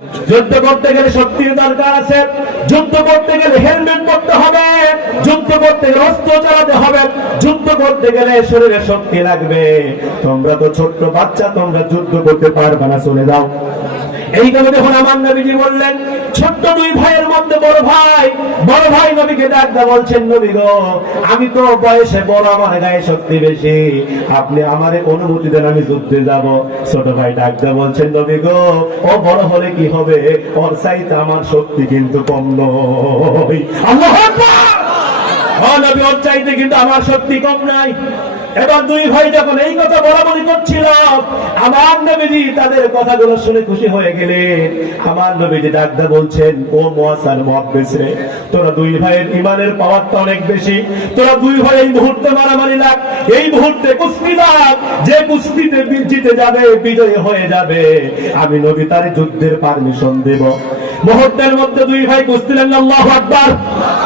যুদ্ধ করতে গেলে শক্তির দরকার আছে। যুদ্ধ করতে গেলে হেলমেট পরতে হবে। যুদ্ধ করতে গেলে অস্ত্র চালাতে হবে। যুদ্ধ করতে গেলে শরীরে শক্তি লাগবে। তোমরা তো ছোট্ট বাচ্চা, তোমরা যুদ্ধ করতে পারবে না চলে যাও। যখন আমার নবীজি বললেন, ছোট্ট দুই ভাইয়ের মধ্যে বড় ভাই বড় ভাই নবীকে ডাকতে বলছেন, নবী আমি তো বয়সে বড়, আমার গায়ে শক্তি বেশি। আপনি আমারে অনুমতি দেন, আমি যুদ্ধে যাব। ছোট ভাই ডাকতে বলছেন, নবী গো, ও বড় হলে কি হবে? ওর চাইতে আমার শক্তি কিন্তু কম নয়। আল্লাহু নবী, ওর চাইতে কিন্তু আমার শক্তি কম নাই। এবার দুই ভাই যখন এই কথা বলা করছিল আমার নবীজি তাদের কথাগুলো শুনে খুশি হয়ে গেলেন। আমার নবীজি ডাকদা বলছেন, ও মোয়াসার মহাব্বেস রে, তোরা দুই ভাইয়ের ইমানের পাওয়ারটা অনেক বেশি। তোরা দুই ভাই এই মুহূর্তে মারামারি লাগ, এই মুহূর্তে কুস্তি লাগ। যে কুস্তিতে জিতে যাবে, বিজয়ী হয়ে যাবে। আমি নবী তার যুদ্ধের পারমিশন দেব। মুহূর্তের মধ্যে দুই ভাই কুস্তি লাগলেন আল্লাহ আকবার।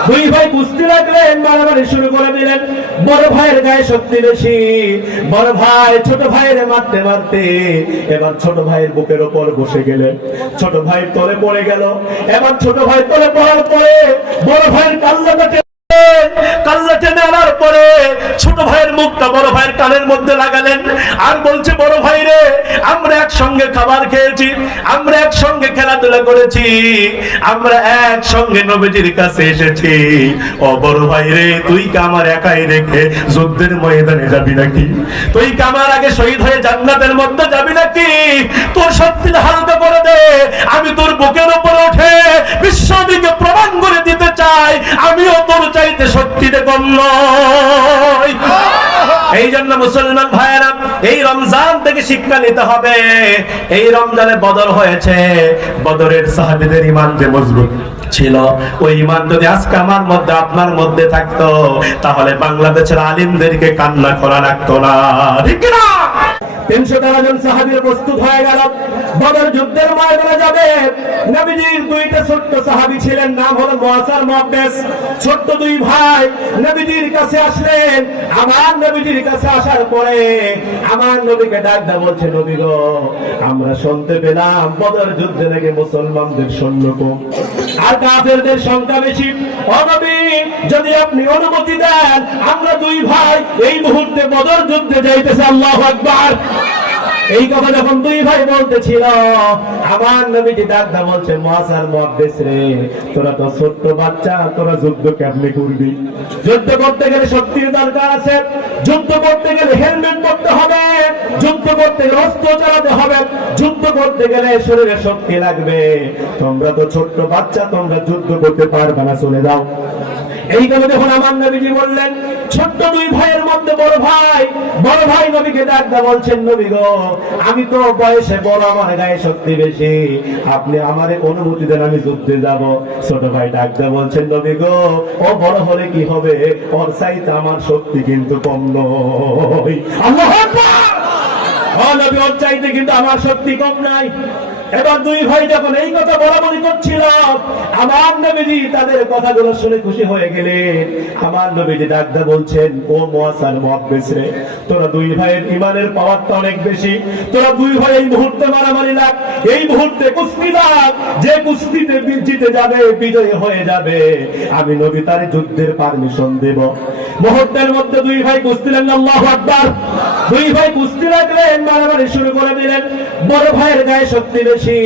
দুই ভাই কুস্তি লাগলেন মারামারি শুরু করে দিলেন। বড় ভাইয়ের গায়ে শক্তি বেশি, বড় ভাই ছোট ভাইয়ের মারতে মারতে এবার ছোট ভাইয়ের বুকের ওপর বসে গেলেন। ছোট ভাই তলে পড়ে গেল, এবার ছোট ভাই তলে পড়ার পরে বড় ভাইয়ের কাল্লাটা কাল্লা টেনে আনার পরে ছোট ভাইয়ের মুখটা বড় ভাইয়ের কানের মধ্যে লাগালেন আর বলছে বড় ভাই রে আমরা একসঙ্গে খাবার খেয়েছি আমরা একসঙ্গে খেলাধুলা করেছি আমরা একসঙ্গে নবীজির কাছে এসেছি। ও বড় ভাই রে তুই কি আমার একাই রেখে যুদ্ধের ময়দানে যাবি নাকি? তুই কি আমার আগে শহীদ হয়ে জান্নাতের মধ্যে যাবি নাকি? তোর শক্তিটা হালকা করে দে আমি তোর বুকের উপরে উঠে বিশ্বদিকে প্রমাণ করে দিতে চাই আমিও তোর চাইতে শক্তিতে কম নয় এই জন্য মুসলমান ভাইয়েরা এই রমজান থেকে শিক্ষা নিতে হবে। এই রমজানে বদর হয়েছে। বদরের সাহাবিদের ইমান যে মজবুত ছিল, ওই ইমান যদি আজকে আমার মধ্যে, আপনার মধ্যে থাকতো, তাহলে বাংলাদেশের আলিমদেরকে কান্না করা রাখতো না। ঠিক না তিনশো তেরো জন সাহাবির প্রস্তুত হয়ে গেল। বদর যুদ্ধের ময়দানে যাবে। নবীজির দুইটা ছোট্ট সাহাবি ছিলেন, নাম হলো মুয়াসার মুহাদ্দিস ছোট্ট দুই ভাই নবীজির কাছে আসলেন। আমার নবীজির কাছে আসার পরে আমার নবীকে ডাক দা বলছে, নবী গো, আমরা শুনতে পেলাম বদর যুদ্ধে নাকি মুসলমানদের সৈন্য কম। আর কাফেরদের সংখ্যা বেশি। ও নবী, যদি আপনি অনুমতি দেন, আমরা দুই ভাই এই মুহূর্তে বদর যুদ্ধে যাইতেছে, আল্লাহু আকবার। এই কথা যখন দুই ভাই বলতেছিল, আমার নবীজি ডাকদা বলছে, মহাসার মহাবেশ রে, তোরা তো ছোট্ট বাচ্চা, তোরা যুদ্ধ কেমনে করবি? যুদ্ধ করতে গেলে শক্তির দরকার আছে, যুদ্ধ করতে গেলে হেলমেট পরতে হবে, যুদ্ধ করতে গেলে অস্ত্র চালাতে হবে, যুদ্ধ করতে গেলে শরীরে শক্তি লাগবে। তোমরা তো ছোট্ট বাচ্চা, তোমরা যুদ্ধ করতে পারবে না, চলে যাও। এই কথা যখন আমার নবীজি বললেন, ছোট্ট দুই ভাইয়ের মধ্যে বড় ভাই বড় ভাই নবীকে ডাকদা বলছেন, নবী গো, আমি তো বয়সে বড়, আমার গায়ে শক্তি বেশি। আপনি আমারে অনুমতি দেন, আমি যুদ্ধে যাব। ছোট ভাই ডাকদা বলছেন, নবী গো, ও বড় হলে কি হবে? ওর চাইতে আমার শক্তি কিন্তু কম নয়। আল্লাহু ও নবী, ওর চাইতে কিন্তু আমার শক্তি কম নাই। এবার দুই ভাই যখন এই কথা বলা করছিল আমার নবীজি তাদের কথাগুলো শুনে খুশি হয়ে গেলেন। আমার নবীজি ডাকদা বলছেন, ও মোয়াসার মহাব্বেস রে, তোরা দুই ভাইয়ের ইমানের পাওয়ারটা অনেক বেশি। তোরা দুই ভাই এই মুহূর্তে মারামারি লাগ, এই মুহূর্তে কুস্তি লাগ যে কুস্তিতে জিতে যাবে, বিজয়ী হয়ে যাবে। আমি নবী তার যুদ্ধের পারমিশন দেব। মুহূর্তের মধ্যে দুই ভাই কুস্তি লাগলেন আল্লাহু আকবার। দুই ভাই কুস্তি লাগলেন, মারামারি শুরু করে দিলেন। বড় ভাইয়ের গায়ে শক্তি বেশি,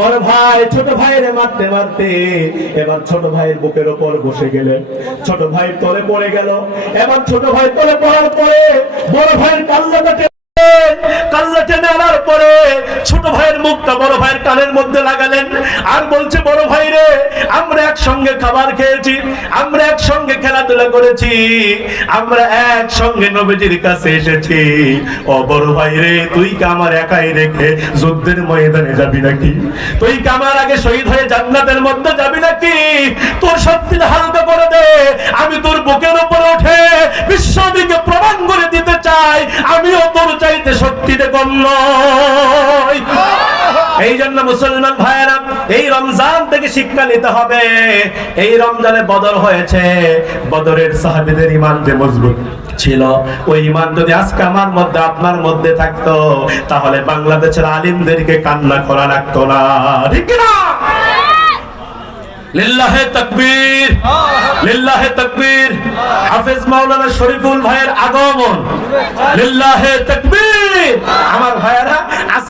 বড় ভাই ছোট ভাইয়ের মারতে মারতে এবার ছোট ভাইয়ের বুকের ওপর বসে গেলেন। ছোট ভাই তলে পড়ে গেল, এবার ছোট ভাই তলে পড়ার পরে বড় ভাইয়ের কাল্লাটা কাল্লা টেনে আনার পরে ছোট ভাইয়ের মুখটা বড় ভাইয়ের কানের মধ্যে লাগালেন। আর বলছে, বড় ভাই রে, আমরা একসঙ্গে খাবার খেয়েছি, আমরা একসঙ্গে খেলাধুলা করেছি, আমরা একসঙ্গে নবীজির কাছে এসেছি। ও বড় ভাই রে, তুই কি আমার একাই রেখে যুদ্ধের ময়দানে যাবি নাকি? তুই কি আমার আগে শহীদ হয়ে জান্নাতের মধ্যে যাবি নাকি? তোর শক্তিটা হালকা করে দে, আমি তোর বুকের উপরে উঠে বিশ্বদিকে আমিও তোর চাইতে শক্তি চাইতে কম এই জন্য মুসলমান ভাইয়েরা, এই রমজান থেকে শিক্ষা নিতে হবে। এই রমজানে বদল হয়েছে। বদরের সাহাবিদের ইমান যে মজবুত ছিল, ওই ইমান যদি আজকে আমার মধ্যে, আপনার মধ্যে থাকতো, তাহলে বাংলাদেশের আলিমদেরকে কান্না করা লাগতো না। ঠিক না লিল্লাহে তাকবীর। লিল্লাহে তকবীর। হাফেজ মাওলানা শরীফুল ভাইয়ের আগমন। লিল্লাহে তকবীর। আমার ভাইয়েরা